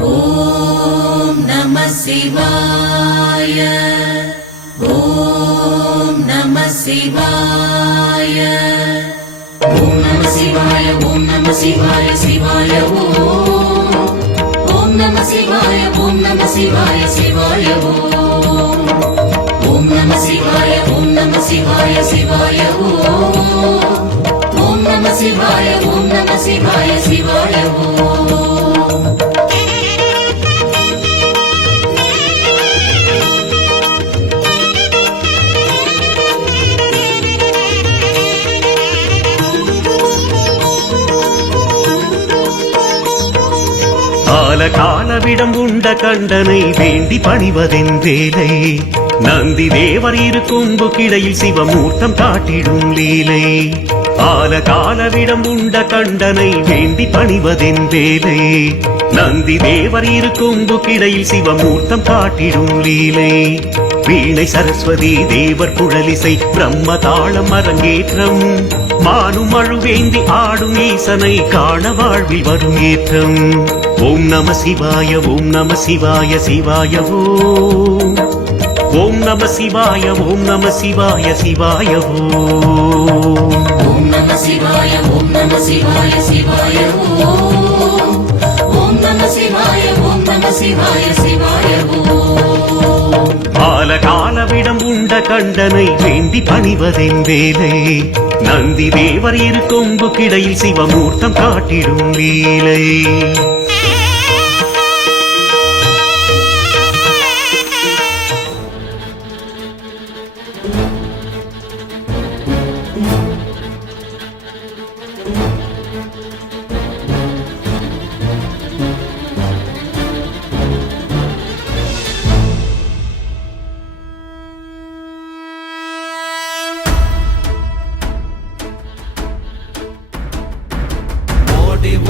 ஓம் நம சிவாய. ஓம் நம சிவாய. ஓம் நம சிவாய. ஓம் நம சிவாய. சிவாய ஓம். ஓம் நம சிவாய. ஓம் நம சிவாய. சிவாய ஓம். ஓம் நம சிவாய. ஓம் நம சிவாய. சிவாய ஓம். ஓம் நம சிவாய. ஓம் நம சிவாய. சிவாய ஓம். காலவிடம் உண்ட கண்டனை வேண்டி பணிவதென் வேலை. நந்தி தேவர் இரு கொம்பு கிடையில் சிவமூர்த்தம் காட்டிடும் லீலை. காலவிடம் உண்ட கண்டனை வேண்டி பணிவதென் வேலை. நந்தி தேவர் இரு கொம்பு கிடையில் சிவமூர்த்தம் காட்டிடும் லீலை. வீணை சரஸ்வதி தேவர் குழலிசை பிரம்ம தாளம் அரங்கேற்றம். மானும் அழுவேந்தி ஆடும் ஈசனை காண வாழ்வில் வரும் ஏற்றம். ஓம் நம சிவாய. ஓம் நம சிவாய. சிவாய ஓம். ஓம் நம சிவாய. ஓம் நம சிவாய. சிவாய ஓம். ஓம் நம சிவாய. ஓம் நம சிவாய. சிவாய ஓம். ஓம் நம சிவாய. ஓம் நம சிவாய. சிவாய ஓம். காலவிடம் உண்ட கண்டனை வேண்டி பணிவதென் வேலை. நந்தி தேவர் இரு கொம்பு கிடையில் சிவமூர்த்தம் காட்டிடும் லீலை.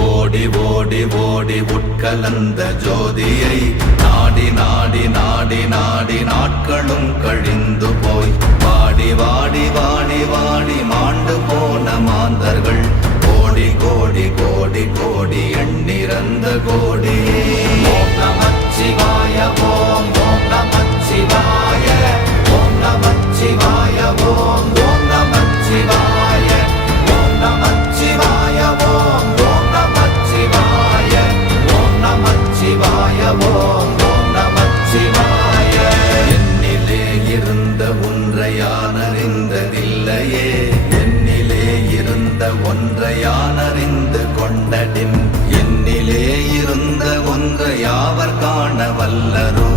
ஓடி ஓடி ஓடி உட்கலந்த ஜோதியை நாடி நாடி நாடி நாடி நாட்களும் கழிந்து போய் வாடி வாடி வாடி வாடி மாண்டு போன மாந்தர்கள் கோடி கோடி கோடி கோடி எண்ணிறந்த கோடி. ஓம் நமச்சிவாய. ஓம் ஓம் நமச்சிவாய. ஓம் நமச்சிவாய. ஓம் ஓம் நமச்சிவாய. ஓம் நமச்சிவாய. ஓம் ஓம் நமச்சிவாய. ஓம் நமச்சிவாய. ஓம் ஓம் நமச்சிவாய. என்னிலே இருந்த ஒன்றை யான் அறிந்ததில்லையே. என்னிலே இருந்த ஒன்றை யான் அறிந்து கொண்டடின். என்னிலே இருந்த ஒன்றை யாவர் காண வல்லரோ.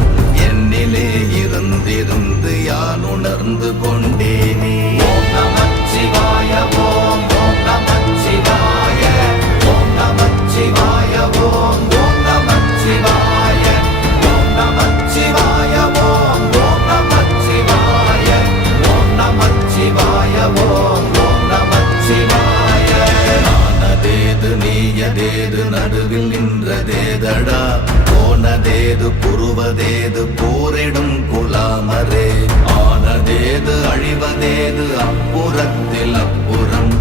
என்னிலே இருந்திருந்து யான் உணர்ந்து கொண்டேனே. ஓம் நமச்சிவாய. ஓம் ஓம் நமச்சிவாய. ஓம் நமச்சிவாய. ஓம் ஓம் நமச்சிவாய. ஓம் நமச்சிவாய. ஓம் ஓம் நமச்சிவாய. ஓம் நமச்சிவாய. ஓம் ஓம் நமச்சிவாய. நானதேது நீயதேது நடுவில் நின்றதேதடா. போனதேது புருவதேது போரிடும் குலாமரே. ஆனதேது அழிவதேது அப்புறத்தில் அப்புறம்.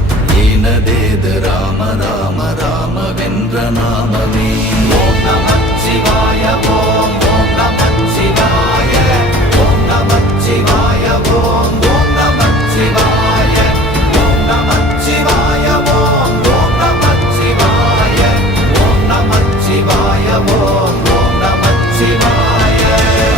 ஈனதேது ராம ராம ராம வென்ற நாமமே. ஓம் நமச்சிவாய. ஓம் ஓம் நமச்சிவாய. ஓம் நமச்சிவாய. ஓம் ஓம் நமச்சிவாய. ஓம் நமச்சிவாய. ஓம் ஓம் நமச்சிவாய. ஓம் நமச்சிவாய. ஓம் ஓம் நமச்சிவாய.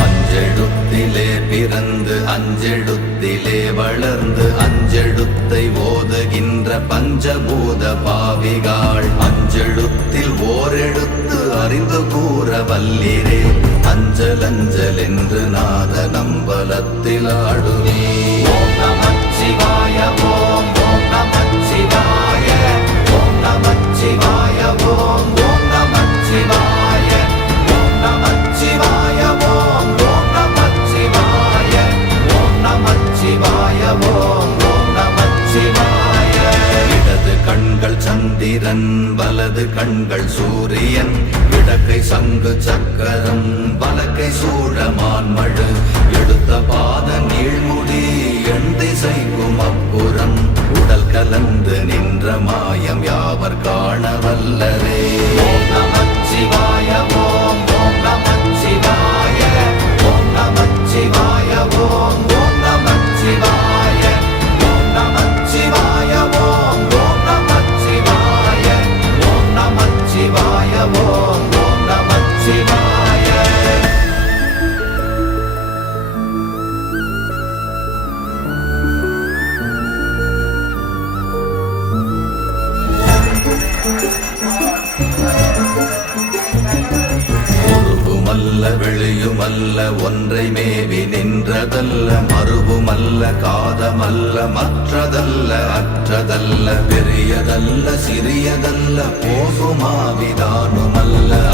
அஞ்செழுத்திலே பிறந்து அஞ்செழுத்திலே வளர்ந்து அஞ்செழுத்தை ஓதுகின்ற பஞ்சபூத பாவிகாள். அஞ்செழுத்தில் ஓரெழுத்து அறிந்து கூற வல்லிரே. அஞ்சல் அஞ்சல் என்று நாத நம்பலத்தில் ஆடுவே. ஓம் நமச்சிவாய. ஓம் ஓம் நமச்சிவாய. ஓம் நமச்சிவாய. ஓம் ஓம் நமச்சிவாய. ஓம் நமச்சிவாய. ஓம் ஓம் நமச்சிவாய. ஓம் நமச்சிவாய. ஓம் ஓம் நமச்சிவாய. இடது கண்கள் சந்திரன் வலது கண்கள் சூரியன். இடக்கை சங்கு சக்கரம் வலக்கை சூழமான் மழு. எடுத்த பாத நீழ்முடி எண் திசைக்கும் அப்புறம் உடல் கலந்து நின்ற மாயம் யாவர் காண வல்லரே. ஓம் நமச்சிவாய ஓம் ஓம் நமச்சிவாய ஓம் நமச்சிவாய ஓம் ஓம் நமச்சிவாய ஓம் நமச்சிவாய ஓம் ஓம் நமச்சிவாய ஓம் நமச்சிவாய ஓம் ஓம் நமச்சிவாய. உருவுமல்ல வெளியுமல்ல ஒன்றை மேவி நின்றதல்ல மறுவுமல்ல காதமல்ல மற்றதல்ல அற்றதல்ல பெரியதல்ல சிறியதல்ல போகுமாவிதானுமல்ல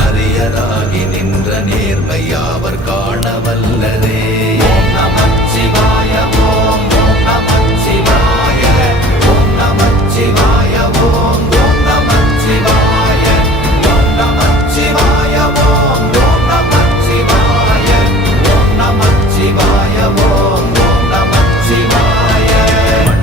அரியராகி நின்ற நேர்மை யாவர் காண வல்லரே.